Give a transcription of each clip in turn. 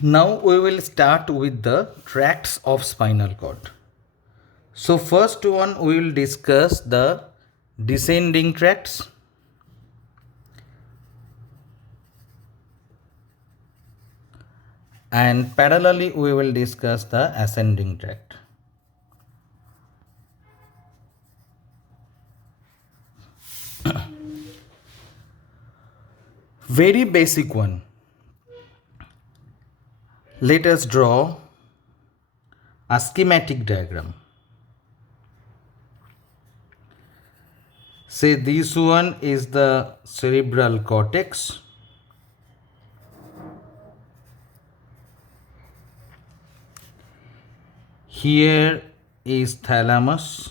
Now we will start with the tracts of spinal cord. So first one we will discuss the descending tracts, and parallelly we will discuss the ascending tract. Very basic one. Let us draw a schematic diagram. Say this one is the cerebral cortex. Here is thalamus.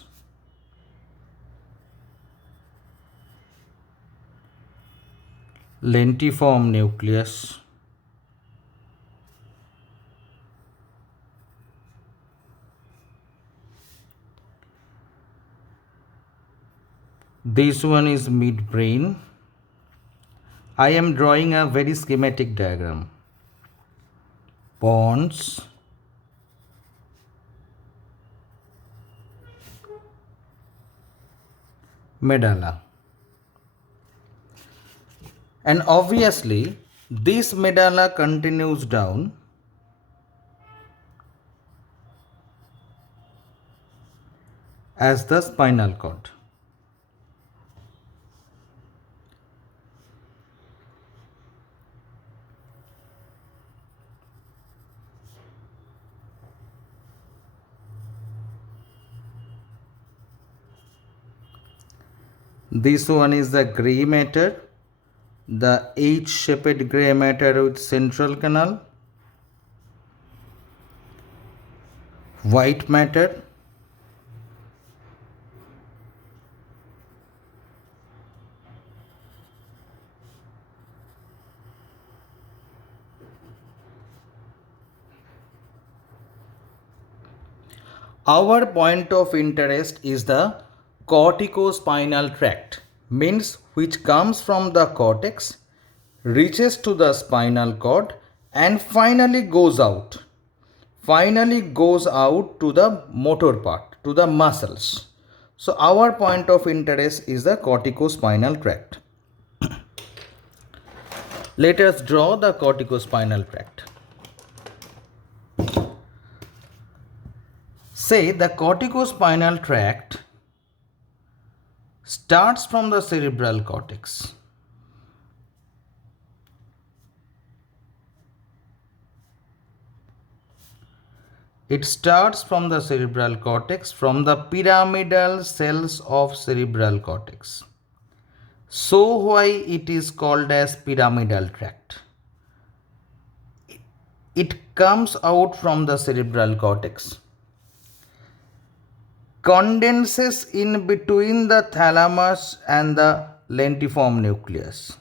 Lentiform nucleus. This one is midbrain. I am drawing a very schematic diagram. Pons, medulla. And obviously, this medulla continues down as the spinal cord. This one is the gray matter, the H-shaped gray matter with central canal, white matter, our point of interest is the corticospinal tract, means which comes from the cortex, reaches to the spinal cord and finally goes out to the motor part, to the muscles. So our point of interest is the corticospinal tract. Let us draw the corticospinal tract. Say the corticospinal tract starts from the cerebral cortex. It starts from the cerebral cortex, from the pyramidal cells of cerebral cortex. So why it is called as pyramidal tract? It comes out from the cerebral cortex, condenses in between the thalamus and the lentiform nucleus.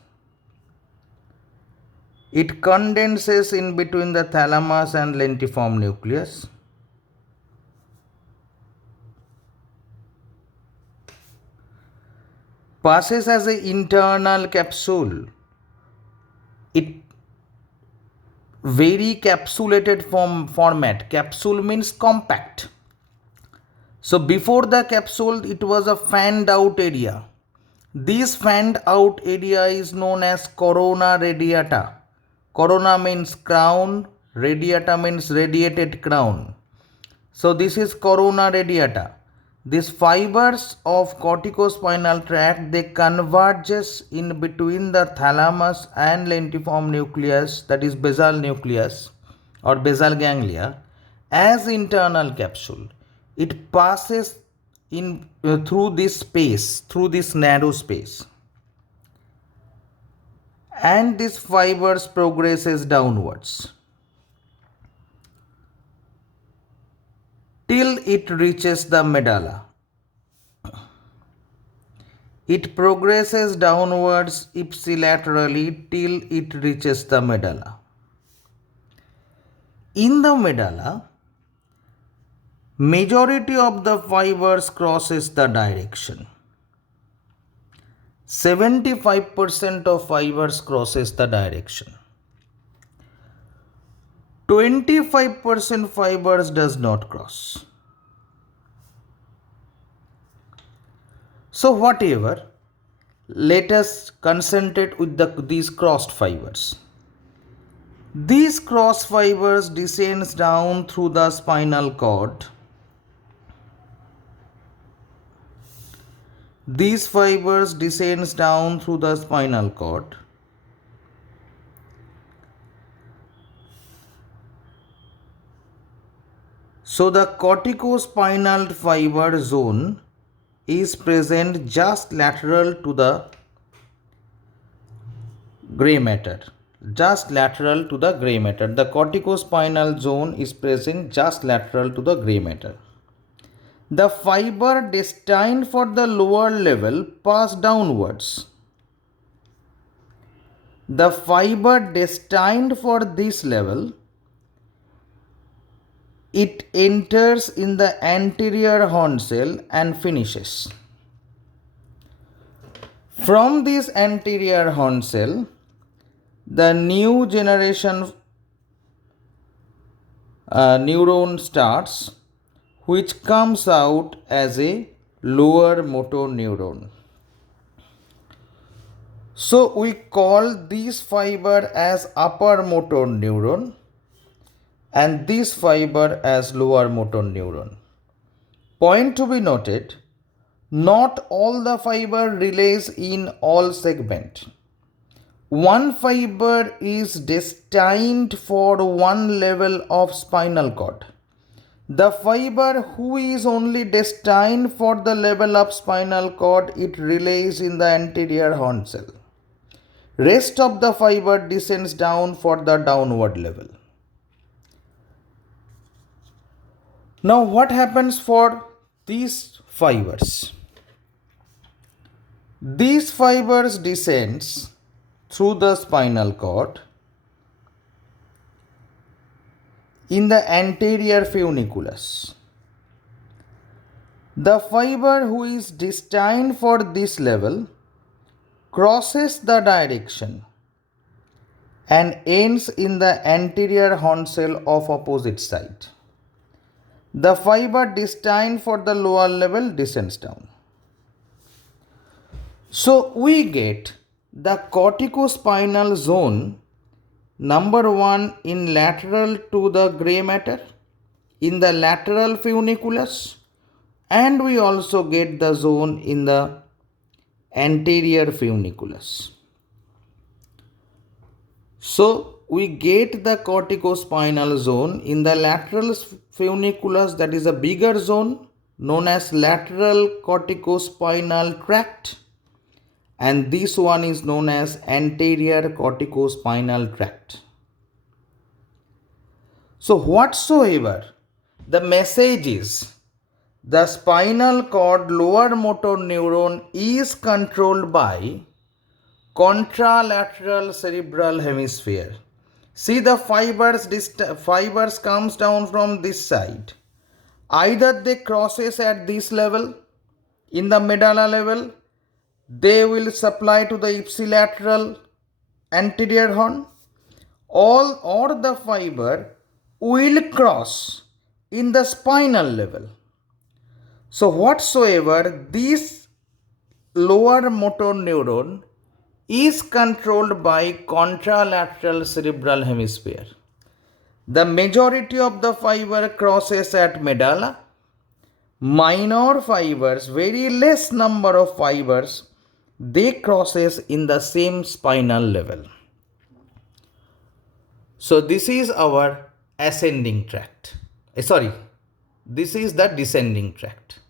It condenses in between the thalamus and lentiform nucleus. Passes as an internal capsule. It very capsulated format. Capsule means compact. So before the capsule, it was a fanned out area. This fanned out area is known as corona radiata. Corona means crown, radiata means radiated crown. So this is corona radiata. These fibers of corticospinal tract, they converges in between the thalamus and lentiform nucleus, that is basal nucleus or basal ganglia, as internal capsule. It passes in through this space, through this narrow space, and this fibers progresses downwards till it reaches the medulla. It progresses downwards ipsilaterally till it reaches the medulla. In the medulla, majority of the fibers crosses the direction. 75% of fibers crosses the direction. 25% fibers does not cross. So whatever, let us concentrate with these crossed fibers. These cross fibers descends down through the spinal cord. These fibers descends down through the spinal cord. So the corticospinal fiber zone is present just lateral to the gray matter. Just lateral to the gray matter. The corticospinal zone is present just lateral to the gray matter. The fiber destined for the lower level pass downwards. The fiber destined for this level, it enters in the anterior horn cell and finishes. From this anterior horn cell, the new generation neuron starts, which comes out as a lower motor neuron. So we call this fiber as upper motor neuron and this fiber as lower motor neuron. Point to be noted, not all the fiber relays in all segment. One fiber is destined for one level of spinal cord. The fiber who is only destined for the level of spinal cord, it relays in the anterior horn cell. Rest of the fiber descends down for the downward level. Now what happens for these fibers? These fibers descends through the spinal cord in the anterior funiculus. The fiber who is destined for this level crosses the direction and ends in the anterior horn cell of opposite side. The fiber destined for the lower level descends down. So we get the corticospinal zone number 1 in lateral to the gray matter in the lateral funiculus, and we also get the zone in the anterior funiculus. So we get the corticospinal zone in the lateral funiculus, that is a bigger zone known as lateral corticospinal tract, and this one is known as anterior corticospinal tract. So whatsoever the message is, the spinal cord lower motor neuron is controlled by contralateral cerebral hemisphere. See, the fibers comes down from this side. Either they crosses at this level, in the medulla level, they will supply to the ipsilateral anterior horn, or the fiber will cross in the spinal level. So whatsoever this lower motor neuron is controlled by contralateral cerebral hemisphere. The majority of the fiber crosses at medulla. Minor fibers, very less number of fibers, they crosses in the same spinal level. So this is our ascending tract. This is the descending tract.